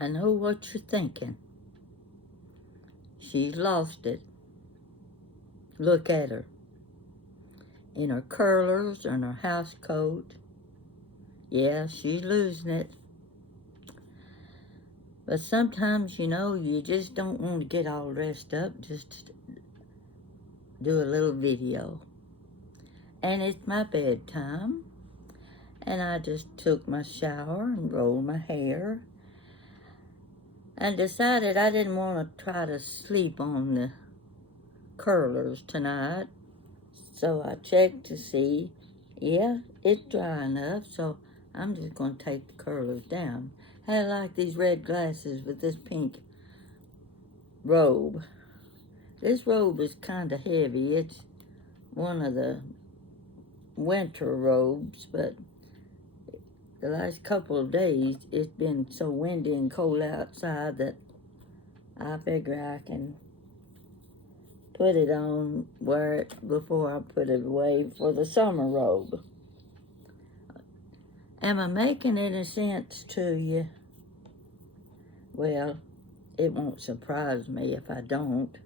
I know what you're thinking. She's lost it. Look at her. In her curlers and her house coat. Yeah, she's losing it. But sometimes, you just don't want to get all dressed up. Just do a little video. And it's my bedtime. And I just took my shower and rolled my hair. And decided I didn't want to try to sleep on the curlers tonight. So I checked to see, yeah, it's dry enough, so I'm just going to take the curlers down. I like these red glasses with this pink robe. This robe is kind of heavy. It's one of the winter robes, but the last couple of days it's been so windy and cold outside that I figure I can put it on, wear it before I put it away for the summer robe. Am I making any sense to you? Well, it won't surprise me if I don't,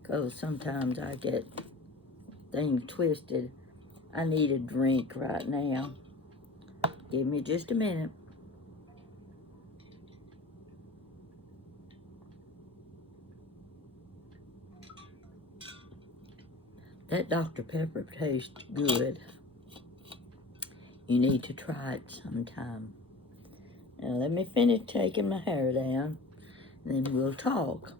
because sometimes I get things twisted. I need a drink right now. Give me just a minute. That Dr. Pepper tastes good. You need to try it sometime. Now let me finish taking my hair down, and then we'll talk.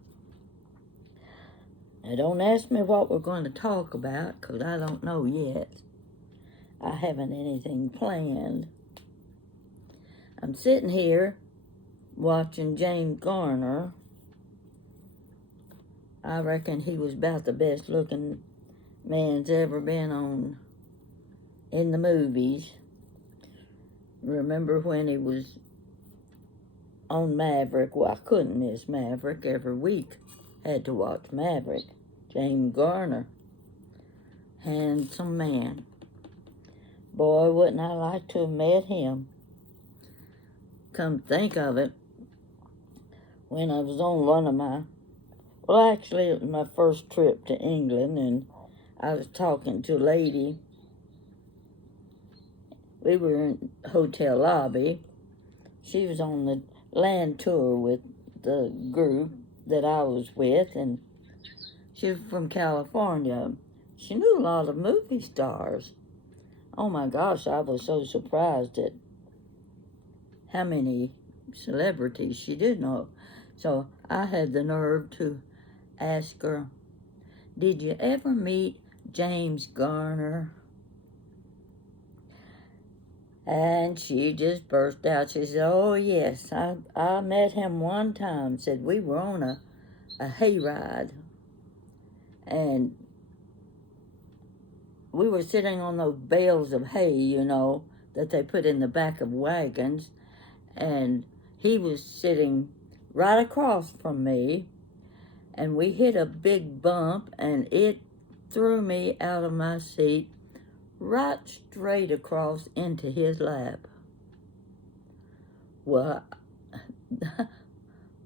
Now don't ask me what we're going to talk about, because I don't know yet. I haven't anything planned. I'm sitting here watching James Garner. I reckon he was about the best looking man's ever been on in the movies. Remember when he was on Maverick? Well, I couldn't miss Maverick every week. Had to watch Maverick. James Garner. Handsome man. Boy, wouldn't I like to have met him. Come think of it, when I was on one of my, well, actually it was my first trip to England, and I was talking to a lady. We were in the hotel lobby. She was on the land tour with the group that I was with, and she was from California. She knew a lot of movie stars. Oh my gosh, I was so surprised at how many celebrities she did know. So I had the nerve to ask her, did you ever meet James Garner? And she just burst out. She said, oh yes, I met him one time. Said we were on a hayride, and we were sitting on those bales of hay, that they put in the back of wagons, and he was sitting right across from me, and we hit a big bump, and it threw me out of my seat right straight across into his lap. Well,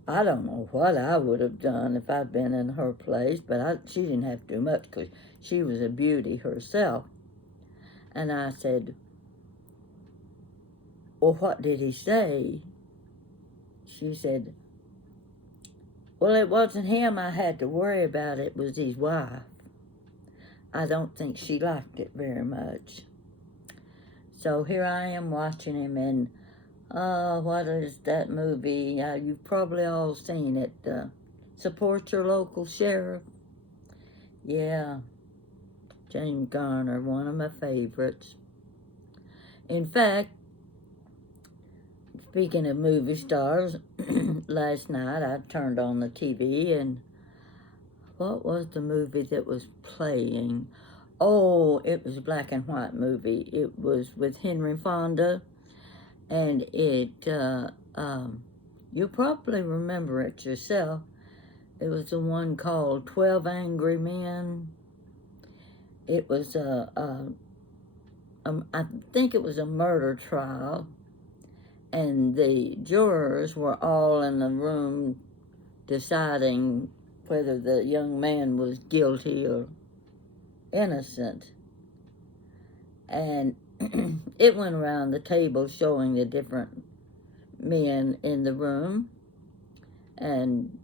I don't know what I would have done if I'd been in her place, but she didn't have to do much because she was a beauty herself. And I said, well, what did he say? She said, well, it wasn't him I had to worry about, it was his wife. I don't think she liked it very much. So here I am watching him in, what is that movie? You've probably all seen it. Support Your Local Sheriff. Yeah, James Garner, one of my favorites. In fact, speaking of movie stars, last night I turned on the TV, and what was the movie that was playing? Oh, it was a black and white movie. It was with Henry Fonda, and you'll probably remember it yourself. It was the one called 12 Angry Men. It was I think it was a murder trial, and the jurors were all in the room deciding whether the young man was guilty or innocent. And it went around the table showing the different men in the room, and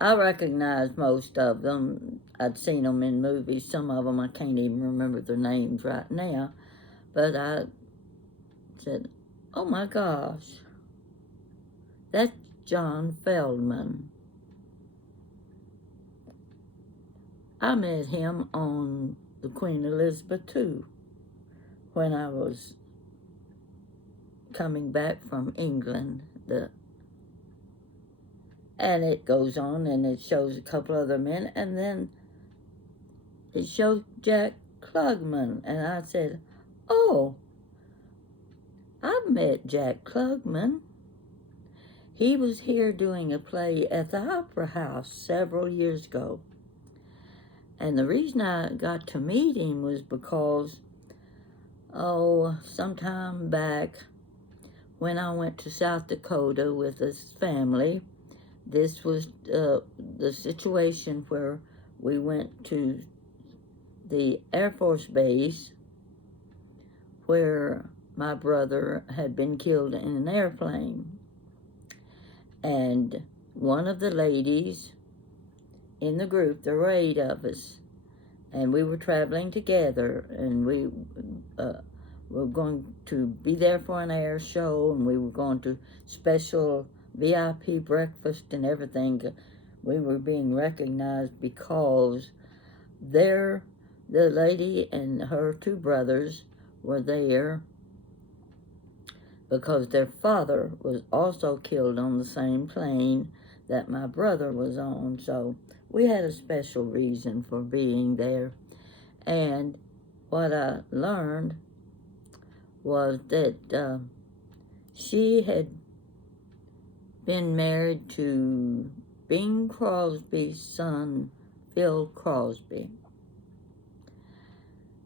I recognized most of them. I'd seen them in movies. Some of them I can't even remember their names right now, but I said, oh my gosh, that's John Feldman. I met him on the Queen Elizabeth II when I was coming back from England. And it goes on and it shows a couple other men, and then it shows Jack Klugman. And I said, oh, I've met Jack Klugman. He was here doing a play at the Opera House several years ago. And the reason I got to meet him was because, sometime back when I went to South Dakota with his family, this was the situation where we went to the Air Force Base where my brother had been killed in an airplane. And one of the ladies in the group, there were 8 of us, and we were traveling together, and we were going to be there for an air show, and we were going to special VIP breakfast and everything. We were being recognized because the lady and her 2 brothers were there because their father was also killed on the same plane that my brother was on. So we had a special reason for being there. And what I learned was that she had been married to Bing Crosby's son, Phil Crosby.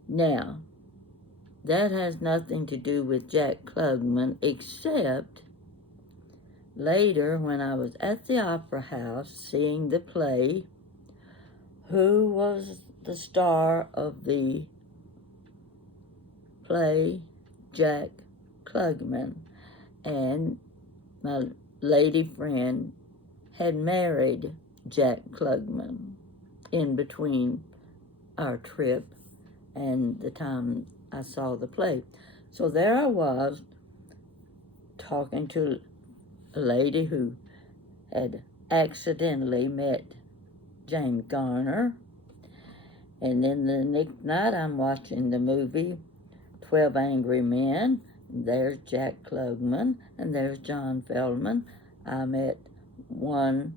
Now, that has nothing to do with Jack Klugman, except later when I was at the Opera House seeing the play, who was the star of the play? Jack Klugman. And my lady friend had married Jack Klugman in between our trip and the time I saw the play. So there I was talking to a lady who had accidentally met James Garner. And then the next night I'm watching the movie 12 Angry Men. There's Jack Klugman and there's John Feldman. I met one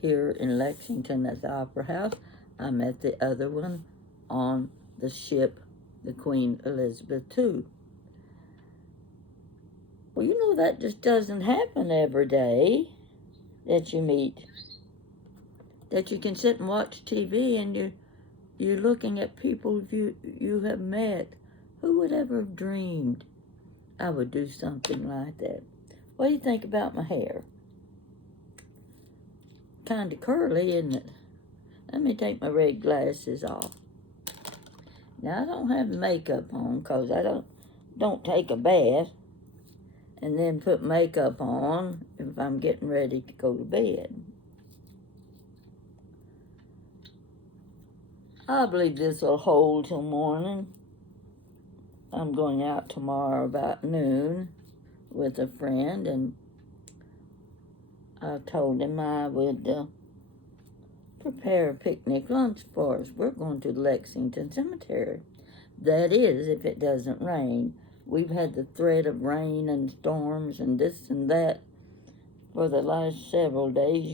here in Lexington at the Opera House. I met the other one on the ship, the Queen Elizabeth II. Well, you know, that just doesn't happen every day that you meet, that you can sit and watch TV and you're looking at people you have met. Who would ever have dreamed I would do something like that? What do you think about my hair? Kind of curly, isn't it? Let me take my red glasses off. Now, I don't have makeup on because I don't take a bath and then put makeup on if I'm getting ready to go to bed. I believe this will hold till morning. I'm going out tomorrow about noon with a friend, and I told him I would prepare a picnic lunch for us. We're going to Lexington Cemetery. That is, if it doesn't rain. We've had the threat of rain and storms and this and that for the last several days.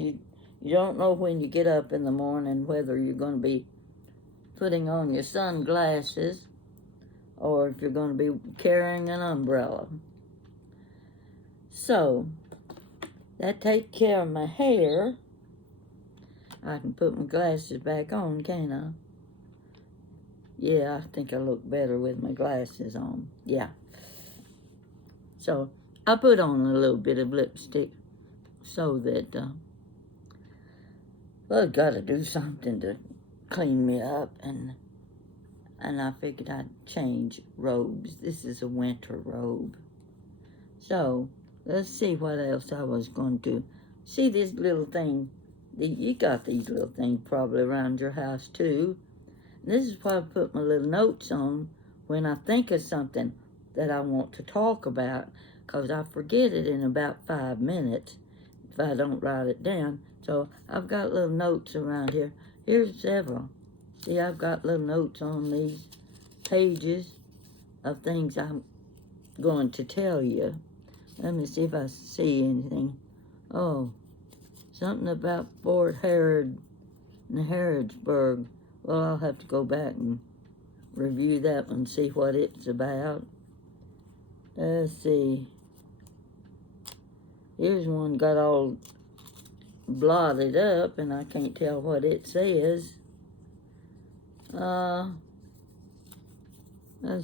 You don't know when you get up in the morning whether you're going to be putting on your sunglasses or if you're going to be carrying an umbrella. So, that takes care of my hair. I can put my glasses back on, can't I? Yeah, I think I look better with my glasses on. Yeah. So, I put on a little bit of lipstick so that, well, I've got to do something to clean me up, and I figured I'd change robes. This is a winter robe. So, let's see what else I was going to do. See this little thing? You got these little things probably around your house too. This is what I put my little notes on when I think of something that I want to talk about, because I forget it in about 5 minutes if I don't write it down. So I've got little notes around here. Here's several. See, I've got little notes on these pages of things I'm going to tell you. Let me see if I see anything. Oh, something about Fort Herod and Harrodsburg. Well, I'll have to go back and review that one, see what it's about. Let's see. Here's one got all blotted up, and I can't tell what it says. Let's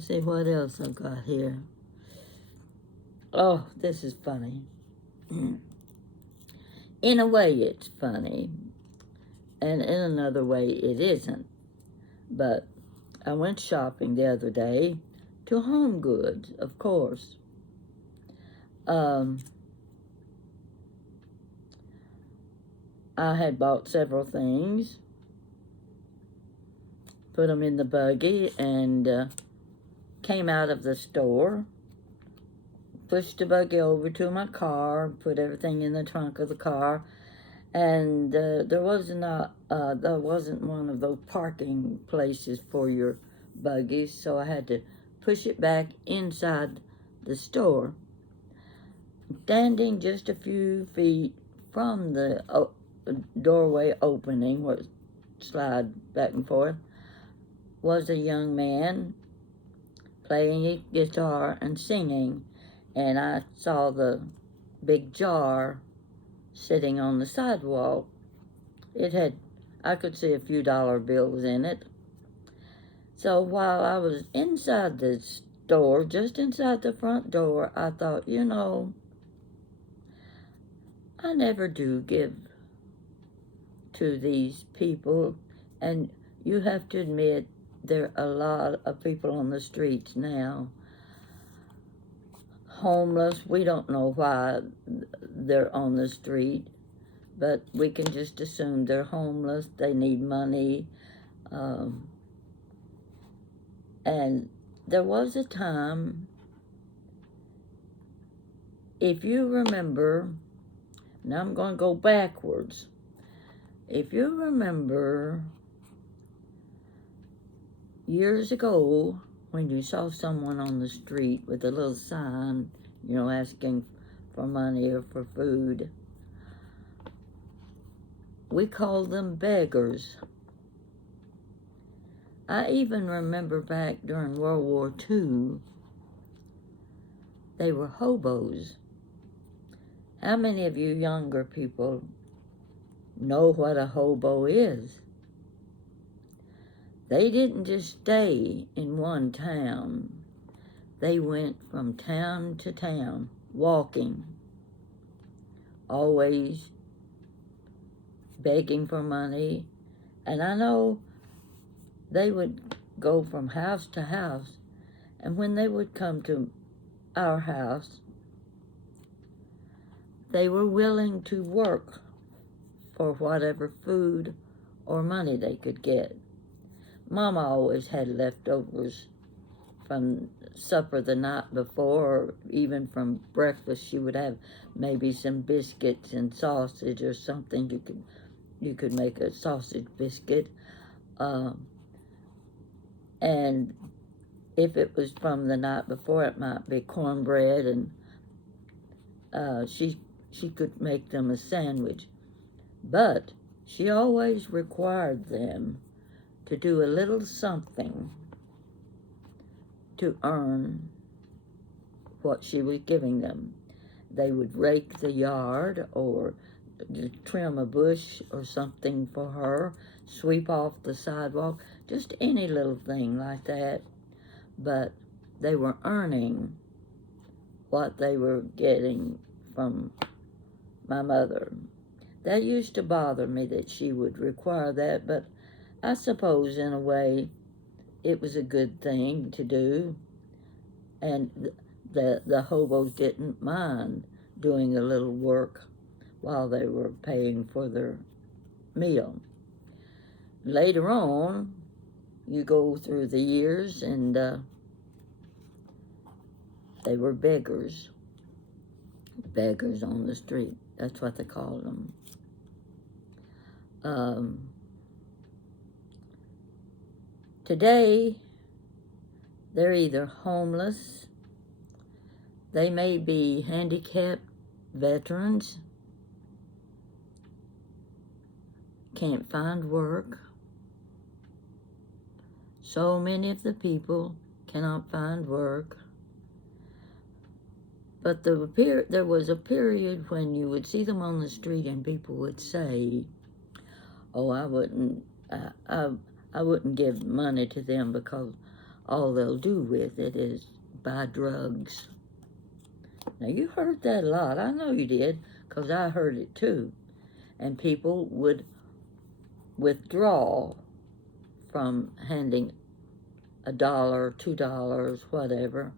see what else I've got here. Oh, this is funny. In a way, it's funny, and in another way, it isn't. But I went shopping the other day to Home Goods, of course. I had bought several things, put them in the buggy, and came out of the store, pushed the buggy over to my car, put everything in the trunk of the car, and there wasn't one of those parking places for your buggies, so I had to push it back inside the store. Standing just a few feet from the doorway opening, where it slide back and forth, was a young man playing a guitar and singing, and I saw the big jar sitting on the sidewalk. I could see a few dollar bills in it. So while I was inside the store, just inside the front door, I thought, I never do give to these people, and you have to admit there are a lot of people on the streets now, homeless. We don't know why they're on the street, but we can just assume they're homeless, they need money, and there was a time, if you remember, now I'm going to go backwards. If you remember years ago when you saw someone on the street with a little sign, asking for money or for food, we called them beggars. I even remember back during World War II, they were hobos. How many of you younger people know what a hobo is? They didn't just stay in one town. They went from town to town, walking, always begging for money. And I know they would go from house to house, and when they would come to our house, they were willing to work for whatever food or money they could get. Mama always had leftovers from supper the night before, or even from breakfast. She would have maybe some biscuits and sausage or something. You could make a sausage biscuit, and if it was from the night before, it might be cornbread, and she could make them a sandwich. But she always required them to do a little something to earn what she was giving them. They would rake the yard, or trim a bush or something for her, sweep off the sidewalk, just any little thing like that. But they were earning what they were getting from my mother. That used to bother me that she would require that, but I suppose in a way it was a good thing to do, and the hobos didn't mind doing a little work while they were paying for their meal. Later on, you go through the years, and they were beggars on the street. That's what they called them. Today, they're either homeless, they may be handicapped veterans, can't find work. So many of the people cannot find work. But there was a period when you would see them on the street and people would say, "Oh, I wouldn't give money to them because all they'll do with it is buy drugs." Now, you heard that a lot. I know you did, because I heard it too. And people would withdraw from handing $1, $2, whatever,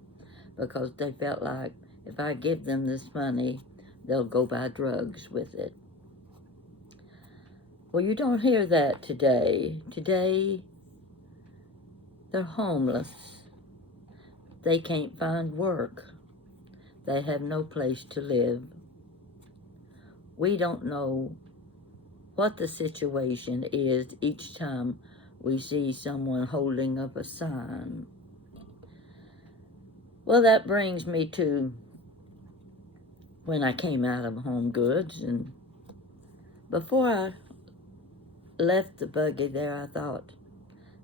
because they felt like if I give them this money, they'll go buy drugs with it. Well, you don't hear that today. Today, they're homeless. They can't find work. They have no place to live. We don't know what the situation is each time we see someone holding up a sign. Well, that brings me to when I came out of Home Goods, and before I left the buggy there, I thought,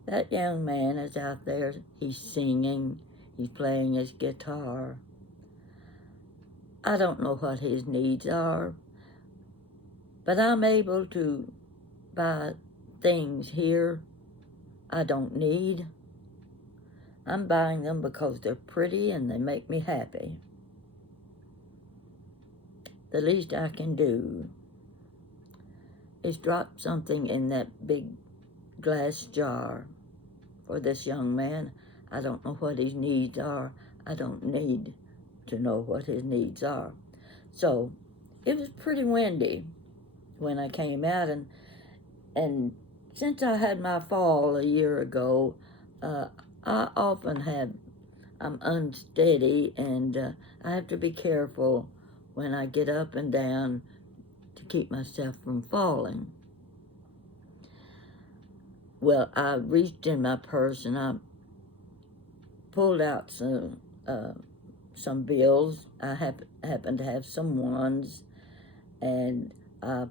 that young man is out there, he's singing, he's playing his guitar. I don't know what his needs are, but I'm able to buy things here I don't need. I'm buying them because they're pretty and they make me happy. The least I can do is drop something in that big glass jar for this young man. I don't know what his needs are. I don't need to know what his needs are. So it was pretty windy when I came out, and since I had my fall a year ago, I often I'm unsteady, and I have to be careful when I get up and down to keep myself from falling. Well, I reached in my purse and I pulled out some bills. I happened to have some ones, and I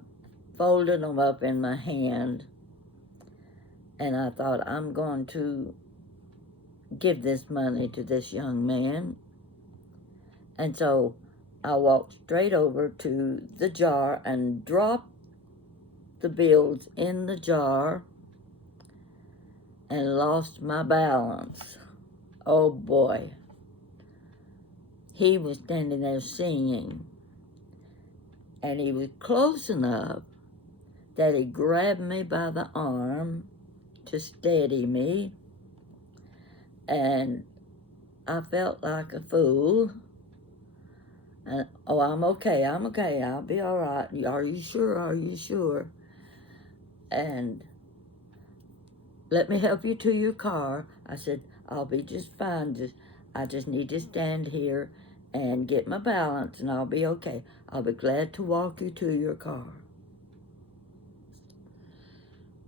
folded them up in my hand, and I thought, I'm going to give this money to this young man. And so I walked straight over to the jar and dropped the bills in the jar and lost my balance. Oh boy. He was standing there singing, and he was close enough that he grabbed me by the arm to steady me, and I felt like a fool. And, "Oh, I'm okay, I'll be all right. Are you sure? And, "Let me help you to your car." I said, "I'll be just fine. I just need to stand here and get my balance, and I'll be okay. I'll be glad to walk you to your car."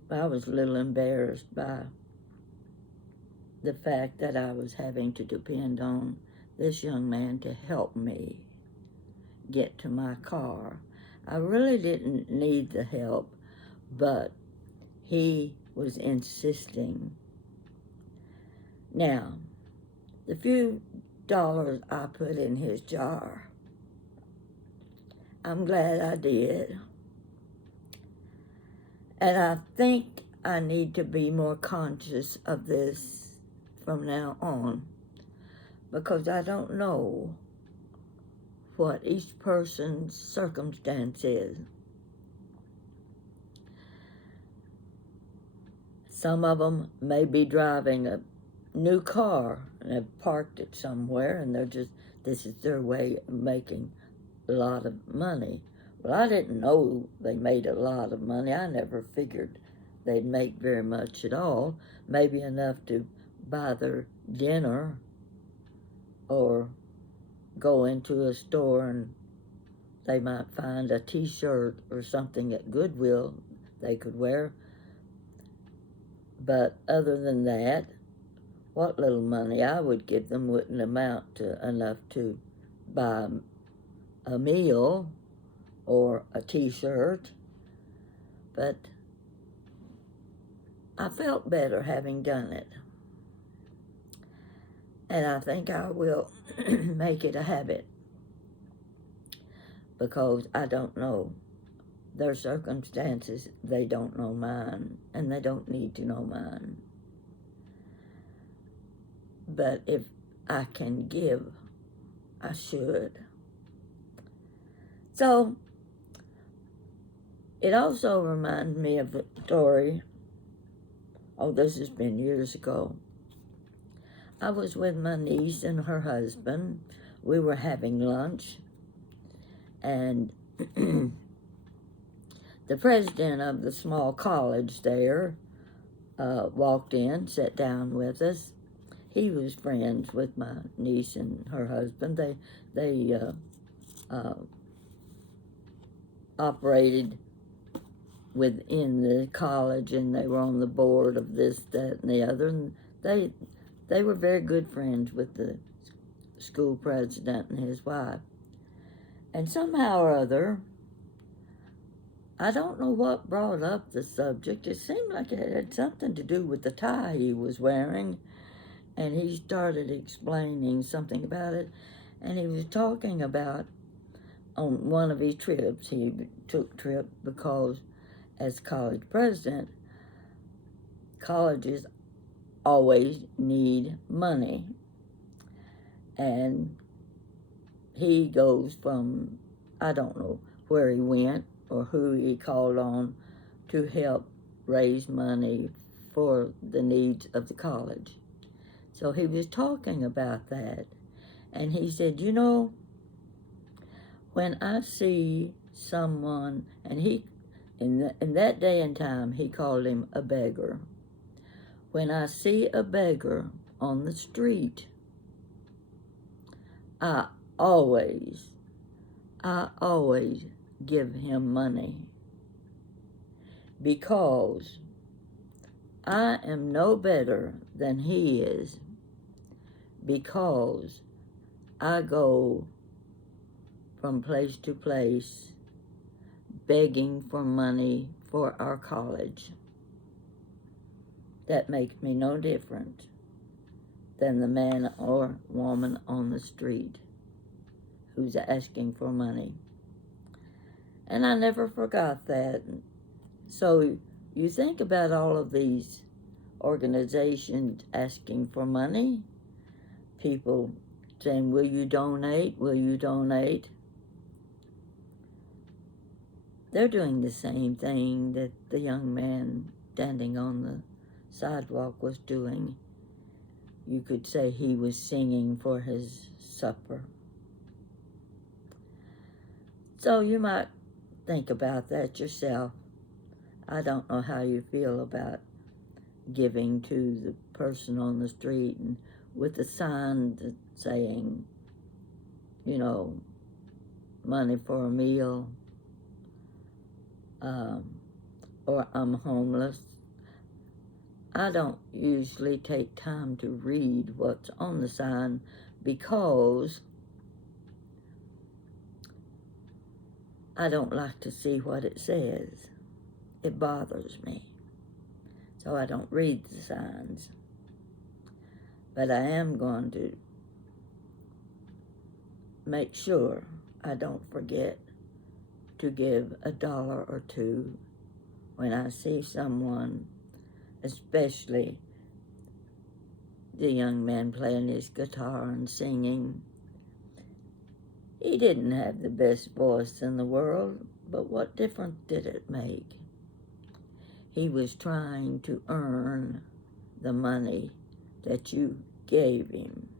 I was a little embarrassed by the fact that I was having to depend on this young man to help me get to my car. I really didn't need the help, but he was insisting. Now, the few dollars I put in his jar, I'm glad I did. And I think I need to be more conscious of this from now on, because I don't know what each person's circumstance is. Some of them may be driving a new car and have parked it somewhere, and this is their way of making a lot of money. Well, I didn't know they made a lot of money. I never figured they'd make very much at all, maybe enough to buy their dinner or go into a store and they might find a t-shirt or something at Goodwill they could wear. But other than that, what little money I would give them wouldn't amount to enough to buy a meal or a t-shirt. But I felt better having done it. And I think I will make it a habit, because I don't know their circumstances. They don't know mine, and they don't need to know mine. But if I can give, I should. So, it also reminds me of a story. Oh, this has been years ago. I was with my niece and her husband. We were having lunch, and the president of the small college there walked in, sat down with us. He was friends with my niece and her husband. They operated within the college, and they were on the board of this, that, and the other. And they were very good friends with the school president and his wife. And somehow or other, I don't know what brought up the subject. It seemed like it had something to do with the tie he was wearing. And he started explaining something about it. And he was talking about, on one of his trips, he took trip because as college president, colleges always need money. And he goes from, I don't know where he went or who he called on to help raise money for the needs of the college. So he was talking about that. And he said, you know, when I see someone, and he, in that day and time, he called him a beggar. When I see a beggar on the street, I always give him money, because I am no better than he is, because I go from place to place begging for money for our college. That makes me no different than the man or woman on the street who's asking for money. And I never forgot that. So you think about all of these organizations asking for money, people saying, will you donate, will you donate? They're doing the same thing that the young man standing on the sidewalk was doing. You could say he was singing for his supper. So you might think about that yourself. I don't know how you feel about giving to the person on the street and with a sign saying, you know, money for a meal, or I'm homeless. I don't usually take time to read what's on the sign, because I don't like to see what it says. It bothers me. So I don't read the signs. But I am going to make sure I don't forget to give $1 or $2 when I see someone, especially the young man playing his guitar and singing. He didn't have the best voice in the world, but what difference did it make? He was trying to earn the money that you gave him.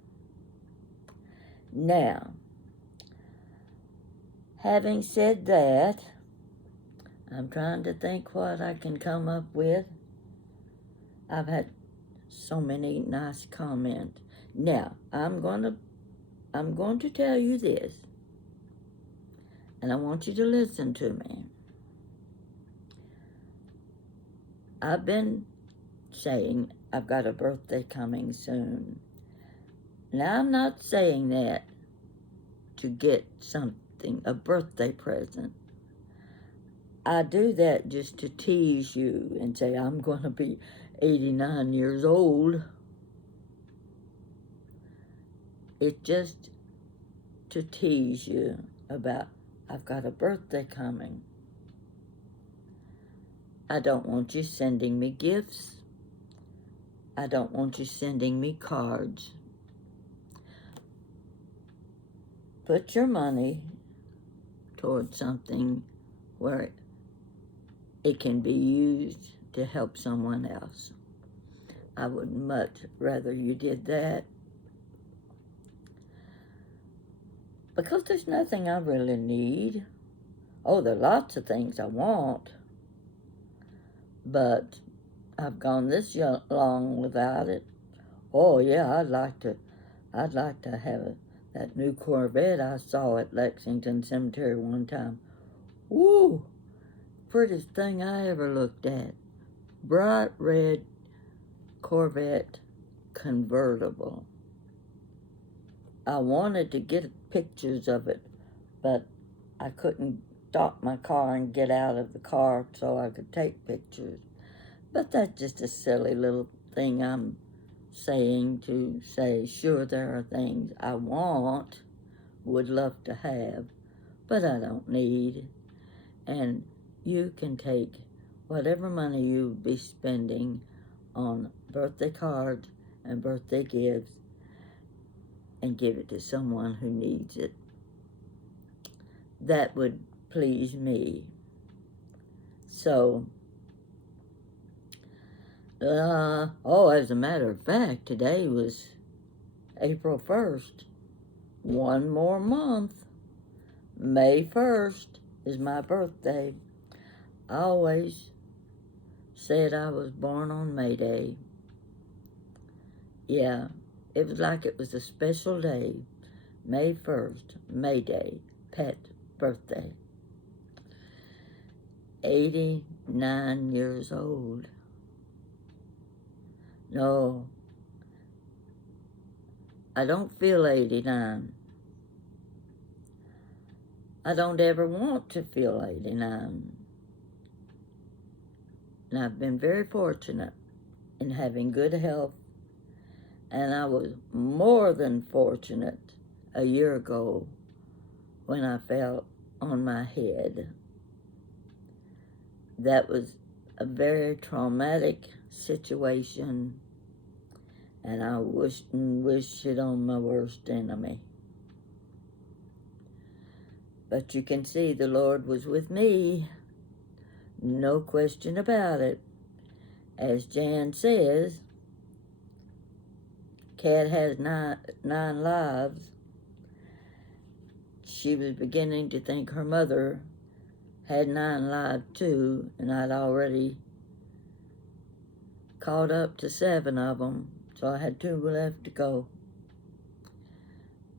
Now, having said that, I'm trying to think what I can come up with. I've had so many nice comments. Now, I'm going to tell you this, and I want you to listen to me. I've been saying I've got a birthday coming soon. Now, I'm not saying that to get something, a birthday present. I do that just to tease you and say I'm going to be 89 years old. It's just to tease you about I've got a birthday coming. I don't want you sending me gifts. I don't want you sending me cards. Put your money towards something where it can be used to help someone else. I would much rather you did that, because there's nothing I really need. Oh, there are lots of things I want, but I've gone this long without it. Oh yeah, I'd like to have that new Corvette I saw at Lexington Cemetery one time. Woo! Prettiest thing I ever looked at. Bright red Corvette convertible. I wanted to get pictures of it, but I couldn't stop my car and get out of the car so I could take pictures. But that's just a silly little thing I'm saying to say, sure, there are things I want, would love to have, but I don't need. And you can take whatever money you would be spending on birthday cards and birthday gifts and give it to someone who needs it. That would please me. So, as a matter of fact, today was April 1st. One more month. May 1st is my birthday. I always said I was born on May Day. Yeah, it was like it was a special day. May 1st, May Day, Pat's birthday. 89 years old. No, I don't feel 89. I don't ever want to feel 89. And I've been very fortunate in having good health, and I was more than fortunate a year ago when I fell on my head. That was a very traumatic situation, and I wish it on my worst enemy. But you can see the Lord was with me, no question about it. As Jan says, Cat has nine lives. She was beginning to think her mother had 9 lives too, and I'd already caught up to 7 of them, so I had 2 left to go.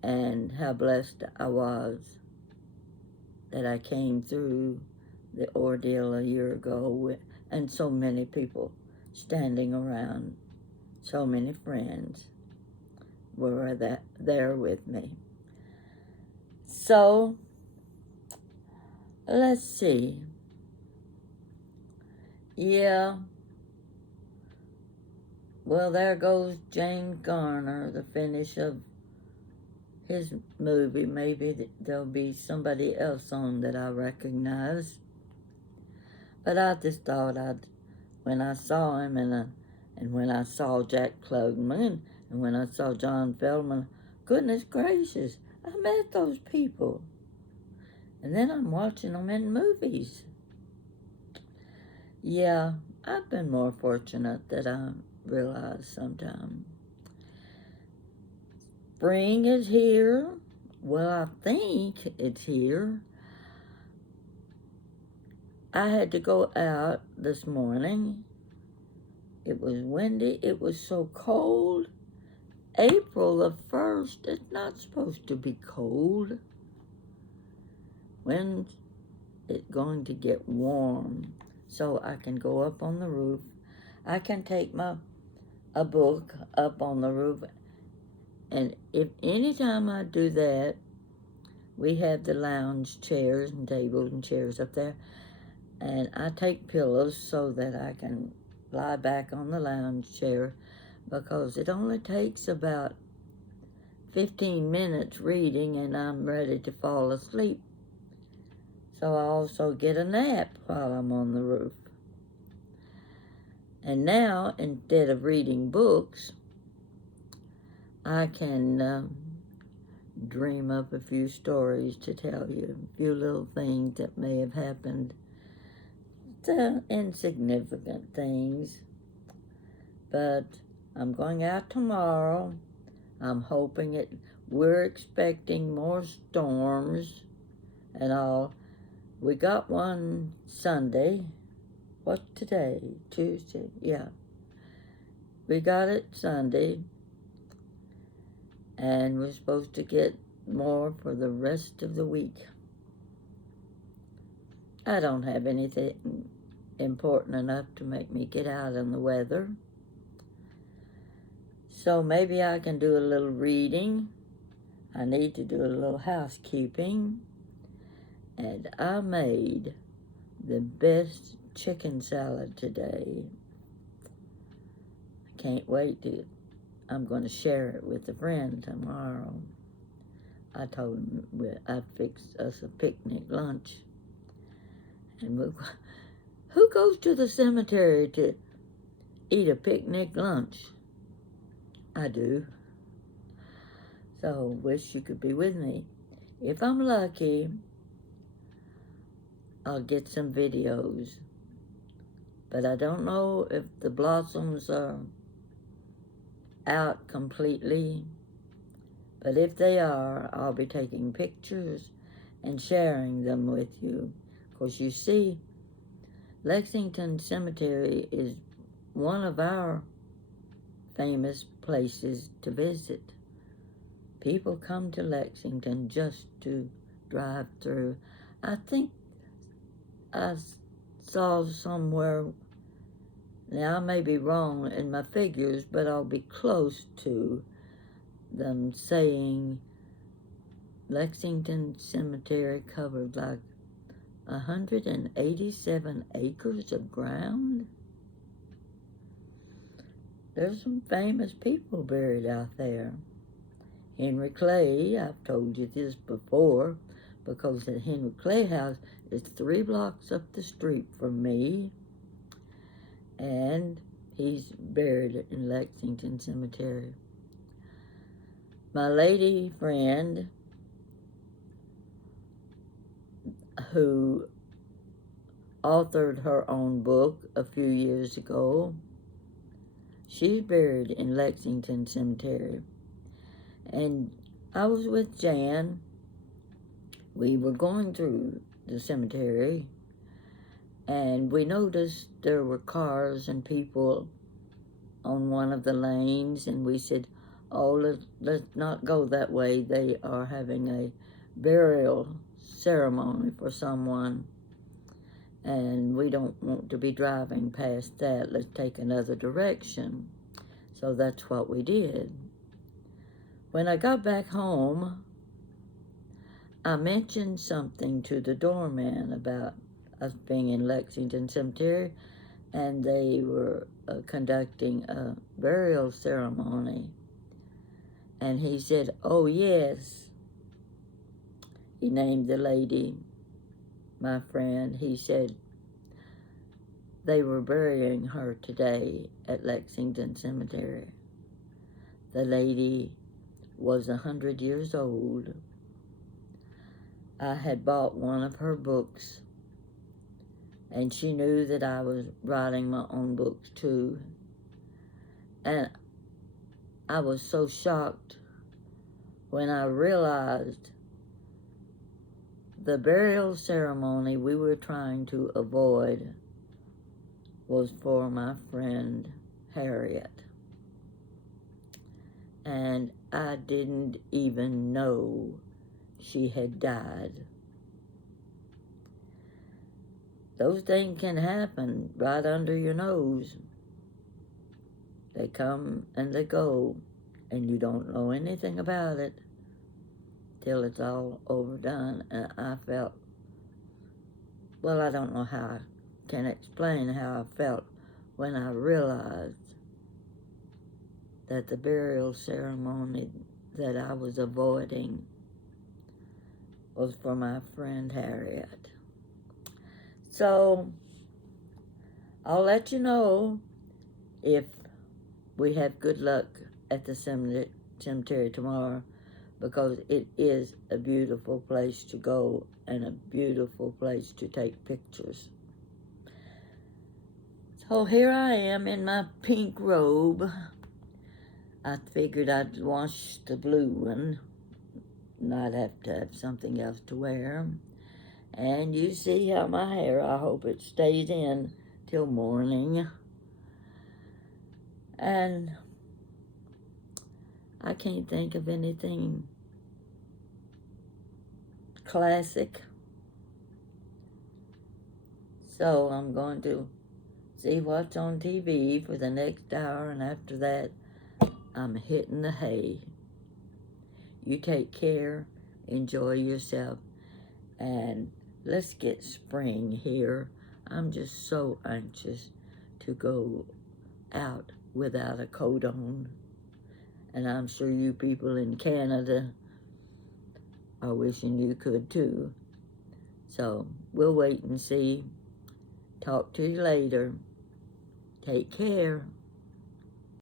And how blessed I was that I came through the ordeal a year ago, and so many people standing around, so many friends were there with me. So, let's see. Yeah. Well, there goes James Garner, the finish of his movie. Maybe there'll be somebody else on that I recognize. But I just thought when I saw him and when I saw Jack Klugman and when I saw John Feldman, goodness gracious, I met those people. And then I'm watching them in movies. Yeah, I've been more fortunate than I realize sometimes. Spring is here. Well, I think it's here. I had to go out this morning. It was windy. It was so cold. April the 1st, it's not supposed to be cold. When's it going to get warm so I can go up on the roof? I can take a book up on the roof, and if anytime I do that, we have the lounge chairs and tables and chairs up there, and I take pillows so that I can lie back on the lounge chair, because it only takes about 15 minutes reading and I'm ready to fall asleep. So I also get a nap while I'm on the roof. And now, instead of reading books, I can dream up a few stories to tell you, a few little things that may have happened, insignificant things. But I'm going out tomorrow. I'm hoping we're expecting more storms and all. We got one Sunday. What's today? Tuesday? Yeah. We got it Sunday. And we're supposed to get more for the rest of the week. I don't have anything important enough to make me get out in the weather. So maybe I can do a little reading. I need to do a little housekeeping. And I made the best chicken salad today. I can't wait I'm going to share it with a friend tomorrow. I told him I'd fix us a picnic lunch. And who goes to the cemetery to eat a picnic lunch? I do. So wish you could be with me. If I'm lucky, I'll get some videos. But I don't know if the blossoms are out completely. But if they are, I'll be taking pictures and sharing them with you. Because you see, Lexington Cemetery is one of our famous places to visit. People come to Lexington just to drive through. I think I saw somewhere, now I may be wrong in my figures, but I'll be close to them saying Lexington Cemetery covered like 187 acres of ground. There's some famous people buried out there. Henry Clay, I've told you this before, because the Henry Clay house is 3 blocks up the street from me, and he's buried in Lexington Cemetery. My lady friend, who authored her own book a few years ago, she's buried in Lexington Cemetery. And I was with Jan. We were going through the cemetery, and we noticed there were cars and people on one of the lanes, and we said, oh, let's not go that way. They are having a burial ceremony for someone, and we don't want to be driving past that. Let's take another direction. So that's what we did. When I got back home, I mentioned something to the doorman about us being in Lexington Cemetery, and they were conducting a burial ceremony. And he said, oh, yes. He named the lady, my friend. He said they were burying her today at Lexington Cemetery. The lady was 100 years old. I had bought one of her books, and she knew that I was writing my own books too. And I was so shocked when I realized the burial ceremony we were trying to avoid was for my friend Harriet. And I didn't even know she had died. Those things can happen right under your nose. They come and they go, and you don't know anything about it till it's all overdone. And I felt, well, I don't know how I can explain how I felt when I realized that the burial ceremony that I was avoiding was for my friend Harriet. So I'll let you know if we have good luck at the cemetery tomorrow, because it is a beautiful place to go and a beautiful place to take pictures. So here I am in my pink robe. I figured I'd wash the blue one, and I'd have to have something else to wear. And you see how my hair, I hope it stays in till morning. And I can't think of anything classic. So I'm going to see what's on TV for the next hour, and after that, I'm hitting the hay. You take care, enjoy yourself, and let's get spring here. I'm just so anxious to go out without a coat on. And I'm sure you people in Canada are wishing you could too. So we'll wait and see. Talk to you later. Take care.